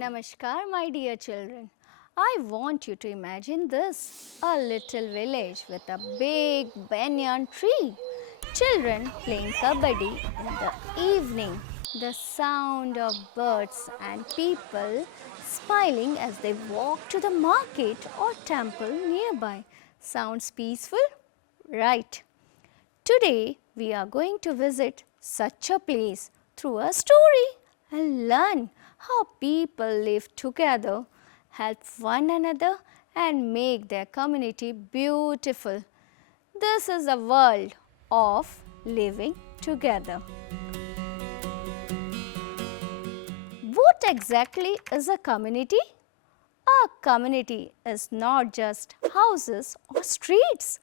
Namaskar, my dear children. I want you to imagine this, a little village with a big banyan tree. Children playing kabaddi in the evening. The sound of birds and people smiling as they walk to the market or temple nearby. Sounds peaceful? Right. Today we are going to visit such a place through a story and learn how people live together, help one another and make their community beautiful. This is a world of living together. What exactly is a community? A community is not just houses or streets.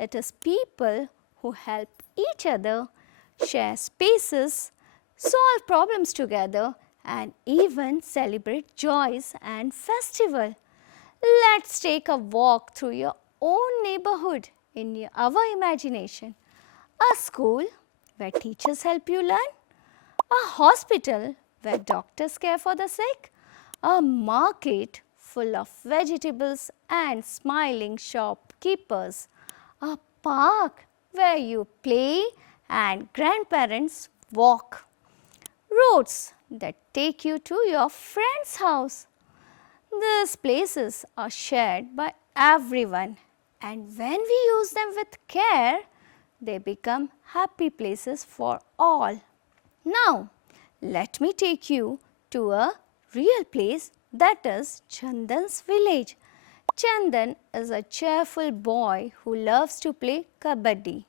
It is people who help each other, share spaces, solve problems together and even celebrate joys and festivals. Let's take a walk through your own neighborhood in our imagination. A school where teachers help you learn, a hospital where doctors care for the sick, a market full of vegetables and smiling shopkeepers, a park where you play and grandparents walk, roads that take you to your friend's house. These places are shared by everyone, and when we use them with care, they become happy places for all. Now, let me take you to a real place, that is Chandan's village. Chandan is a cheerful boy who loves to play kabaddi.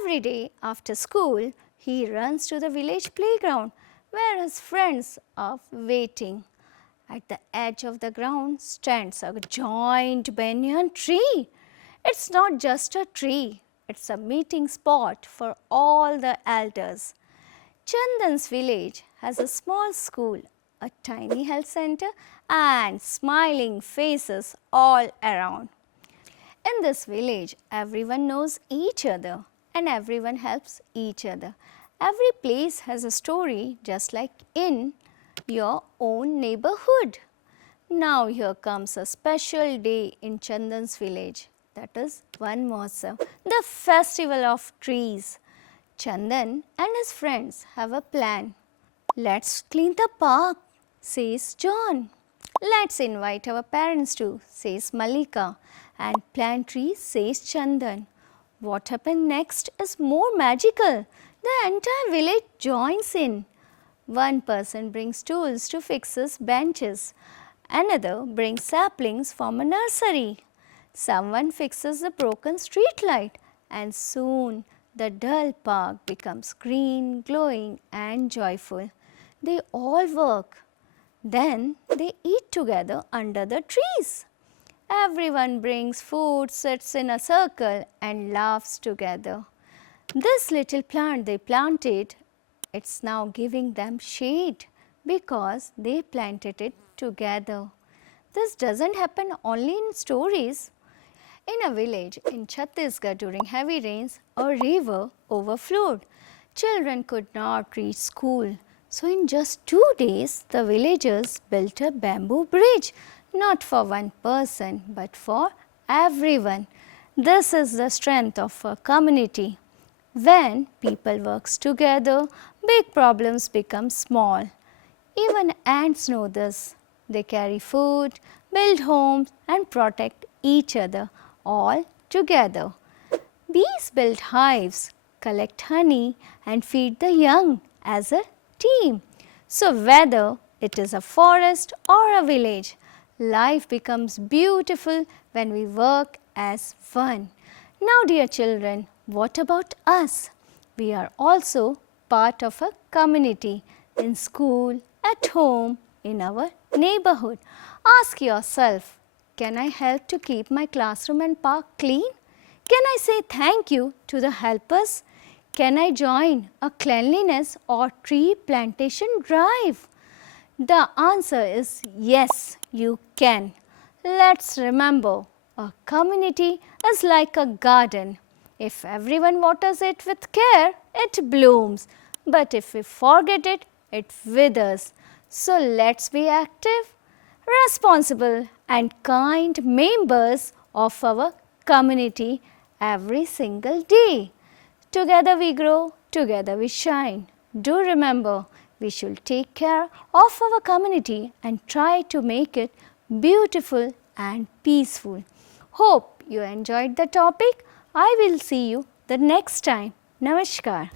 Every day after school, he runs to the village playground where his friends are waiting. At the edge of the ground stands a giant banyan tree. It's not just a tree, it's a meeting spot for all the elders. Chandan's village has a small school, a tiny health center and smiling faces all around. In this village, everyone knows each other and everyone helps each other. Every place has a story just like in your own neighborhood. Now here comes a special day in Chandan's village, that is Van Mahotsav, the festival of trees. Chandan and his friends have a plan. Let's clean the park, says John. Let's invite our parents too, says Malika. And plant trees, says Chandan. What happens next is more magical. The entire village joins in. One person brings tools to fix his benches. Another brings saplings from a nursery. Someone fixes the broken street light. And soon the dull park becomes green, glowing and joyful. They all work. Then they eat together under the trees. Everyone brings food, sits in a circle and laughs together. This little plant they planted, it's now giving them shade because they planted it together. This doesn't happen only in stories. In a village in Chhattisgarh during heavy rains, a river overflowed. Children could not reach school. So in just 2 days, the villagers built a bamboo bridge, not for one person but for everyone. This is the strength of a community. When people work together, big problems become small. Even ants know this. They carry food, build homes and protect each other all together. Bees build hives, collect honey and feed the young as a team. So whether it is a forest or a village, life becomes beautiful when we work as one. Now dear children, what about us? We are also part of a community in school, at home, in our neighborhood. Ask yourself, can I help to keep my classroom and park clean? Can I say thank you to the helpers? Can I join a cleanliness or tree plantation drive? The answer is yes, you can. Let's remember, a community is like a garden. If everyone waters it with care, it blooms. But if we forget it, it withers. So let's be active, responsible and kind members of our community every single day. Together we grow, together we shine. Do remember, we should take care of our community and try to make it beautiful and peaceful. Hope you enjoyed the topic. I will see you the next time. Namaskar.